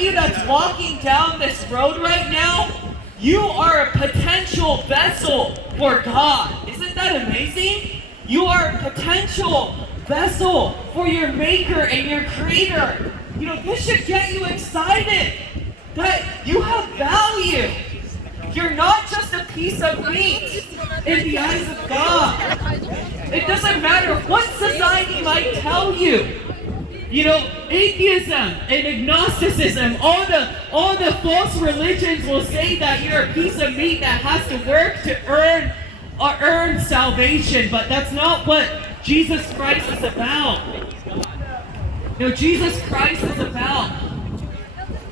you that's walking down this road right now, you are a potential vessel for God. Isn't that amazing? You are a potential vessel for your Maker and your Creator. You know, this should get you excited that you have value. You're not just a piece of meat in the eyes of God. It doesn't matter what society might tell you. You know, atheism and agnosticism, all the false religions will say that you're a piece of meat that has to work to earn salvation, but that's not what Jesus Christ is about. You know, Jesus Christ is about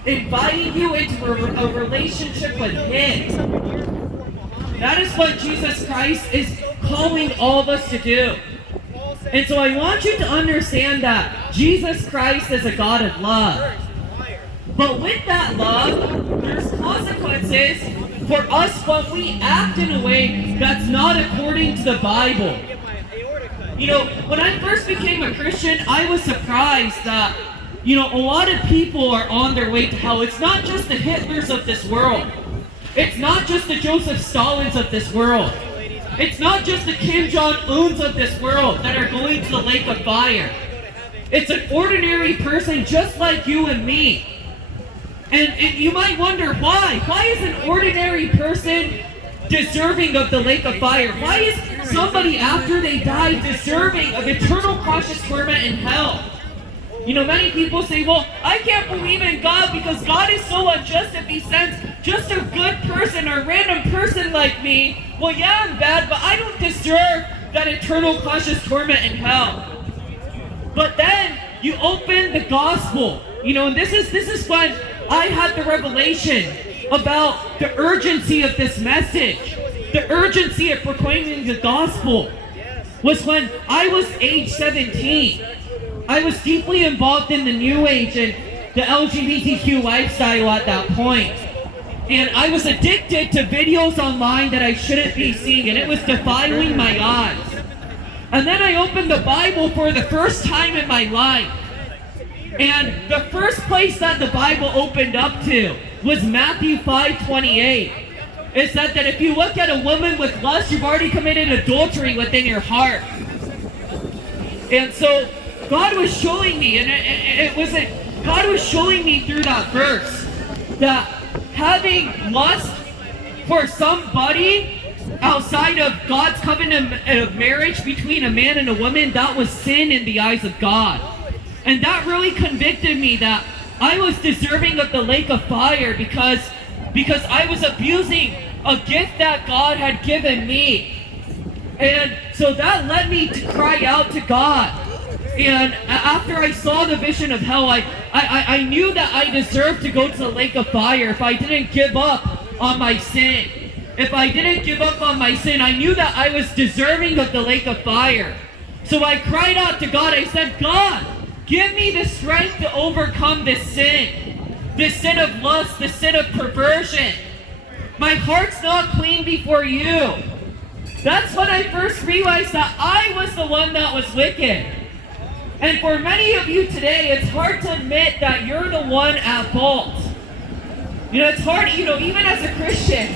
inviting you into a relationship with Him. That is what Jesus Christ is calling all of us to do. And so I want you to understand that Jesus Christ is a God of love. But with that love, there's consequences for us when we act in a way that's not according to the Bible. You know, when I first became a Christian, I was surprised that, you know, a lot of people are on their way to hell. It's not just the Hitlers of this world. It's not just the Joseph Stalins of this world. It's not just the Kim Jong-uns of this world that are going to the lake of fire. It's an ordinary person just like you and me. And you might wonder why. Why is an ordinary person deserving of the lake of fire? Why is somebody after they die deserving of eternal cautious torment in hell? You know, many people say, well, I can't believe in God because God is so unjust if He sends just a good person or a random person like me. Well, yeah, I'm bad, but I don't deserve that eternal cautious torment in hell. But then you open the gospel, you know, and this is when I had the revelation about the urgency of this message. The urgency of proclaiming the gospel was when I was age 17. I was deeply involved in the New Age and the LGBTQ lifestyle at that point. And I was addicted to videos online that I shouldn't be seeing, and it was defiling my eyes. And then I opened the Bible for the first time in my life. And the first place that the Bible opened up to was Matthew 5:28. It said that if you look at a woman with lust, you've already committed adultery within your heart. And so God was showing me, and God was showing me through that verse that having lust for somebody outside of God's covenant of marriage between a man and a woman, that was sin in the eyes of God. And that really convicted me that I was deserving of the lake of fire because I was abusing a gift that God had given me. And so that led me to cry out to God. And after I saw the vision of hell, I knew that I deserved to go to the lake of fire if I didn't give up on my sin. If I didn't give up on my sin, I knew that I was deserving of the lake of fire. So I cried out to God. I said, God, give me the strength to overcome this sin of lust, this sin of perversion. My heart's not clean before you. That's when I first realized that I was the one that was wicked. And for many of you today, it's hard to admit that you're the one at fault. You know, it's hard, you know, even as a Christian,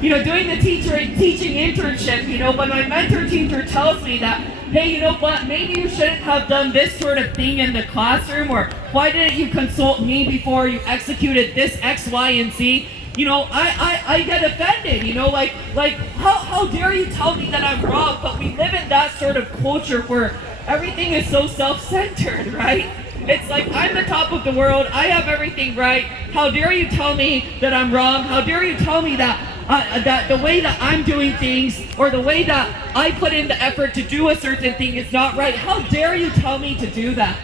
you know, doing the teaching internship, you know, when my mentor teacher tells me that, hey, you know what, maybe you shouldn't have done this sort of thing in the classroom, or why didn't you consult me before you executed this X, Y, and Z? You know, I get offended, you know, like how dare you tell me that I'm wrong? But we live in that sort of culture where everything is so self-centered, right? It's like, I'm the top of the world, I have everything right. How dare you tell me that I'm wrong? How dare you tell me that that the way that I'm doing things, or the way that I put in the effort to do a certain thing is not right? How dare you tell me to do that?